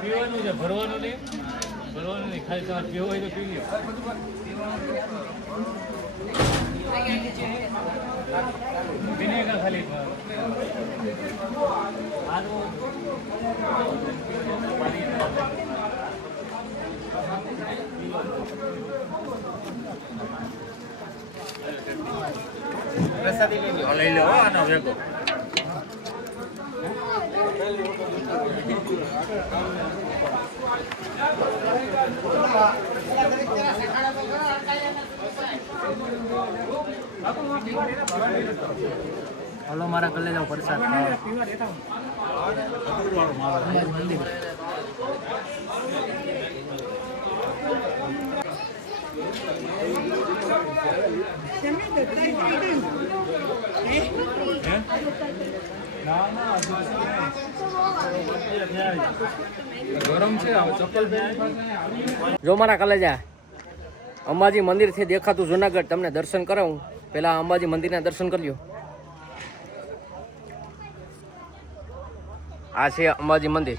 પીવાનું છે, ભરવાનું નહીં. ભરવાનું નહીં, ખાલી તમારે પીવું હોય તો પી લ્યો. વિનેગર ખાલી પ્રસાદી લઈ લો આનો ભેગો. હલો મારા કલે જાવ પ્રસાદ મંદિર ગરમ છે ચપ્પલ. જો મારા કલેજા અંબાજી મંદિરથી દેખાતું જુનાગઢ તમને દર્શન કરાવું. પહેલા અંબાજી મંદિરના દર્શન કરી લ્યો. આ છે અંબાજી મંદિર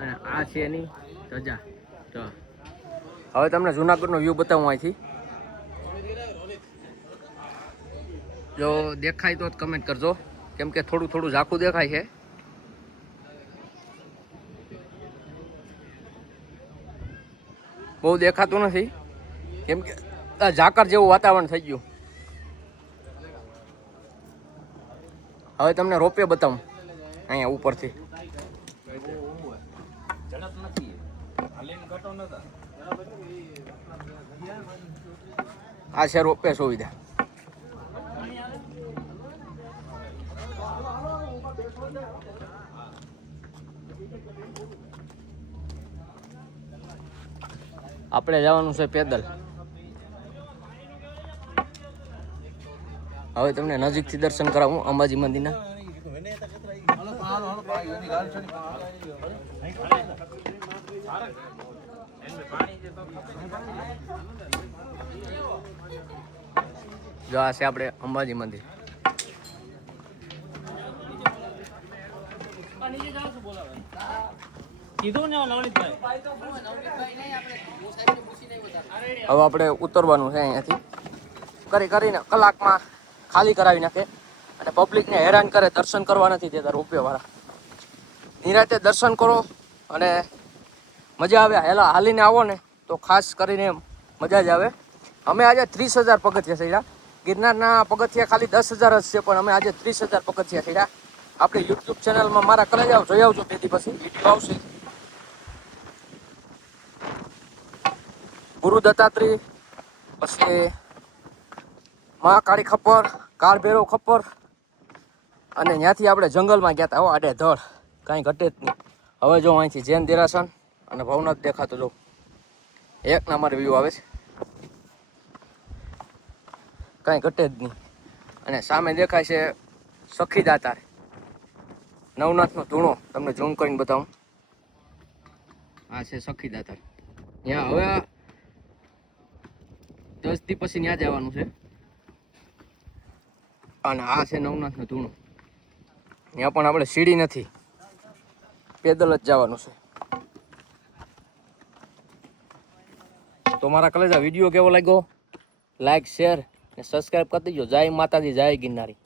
અને આ છે એની ધજા. તો હવે તમને જુનાગઢનો વ્યૂ બતાવું અહીંથી. જો દેખાય તો કમેન્ટ કરજો, કેમ કે થોડું થોડું ઝાખું દેખાય છે. બહુ દેખાતું નથી કેમ કે ઝાકર જેવું વાતાવરણ થઈ ગયું. હવે તમને રોપવે બતાવું અહીંયા ઉપરથી. આ છે રોપવે સુવિધા. આપણે જવાનું છે પેદલ. હવે તમને નજીકથી દર્શન કરાવું અંબાજી મંદિરના. જો આ છે આપણે અંબાજી મંદિર. હવે આપણે ઉતરવાનું છે અહીંયાથી. કરીને કલાકમાં ખાલી કરાવી નાખે અને પબ્લિકને હેરાન કરે. દર્શન કરવા નથી દેતા રોપવે વાળા. નિરાતે દર્શન કરો અને મજા આવે. હાલીને આવો ને તો ખાસ કરીને મજા જ આવે. અમે આજે 30,000 પગથિયા ચડ્યા. ગિરનારના પગથિયા ખાલી 10,000 જ છે, પણ અમે આજે 30,000 પગથિયા ચડ્યા. આપણે યુટ્યુબ ચેનલમાં મારા કલે જાવ જોઈ આવજો. 2 દિવસ પછી વિડીયો આવશે. ગુરુ દત્તાત્રેય, પછી મહાકાળી ખપ્પર, કાળભૈરવ ખપ્પર, અને ત્યાંથી આપણે જંગલમાં ગયા હતા. હો આડે ધડ, કાંઈ ઘટે જ નહીં. હવે જો અહીંથી જૈન દેરાસર અને ભવનાથ દેખાતું. જો એક નંબર વ્યૂ આવે છે, કાંઈ ઘટે જ નહીં. અને સામે દેખાય છે સખી દાતાર, નવનાથનો ધૂણો. તમને ઝૂમ કરીને બતાવું. આ છે સખી દાતાર. ત્યાં હવે 10 દી પછી ત્યાં જવાનું છે. અને આ છે નવનાથનો ધૂણો. ત્યાં પણ આપણે સીડી નથી, પેદલ જ જવાનું છે. તો મારા કલેજા વિડીયો કેવો લાગ્યો લાઈક, શેર અને સબસ્ક્રાઈબ કરી દેજો. જય માતાજી, જય ગિરનારી.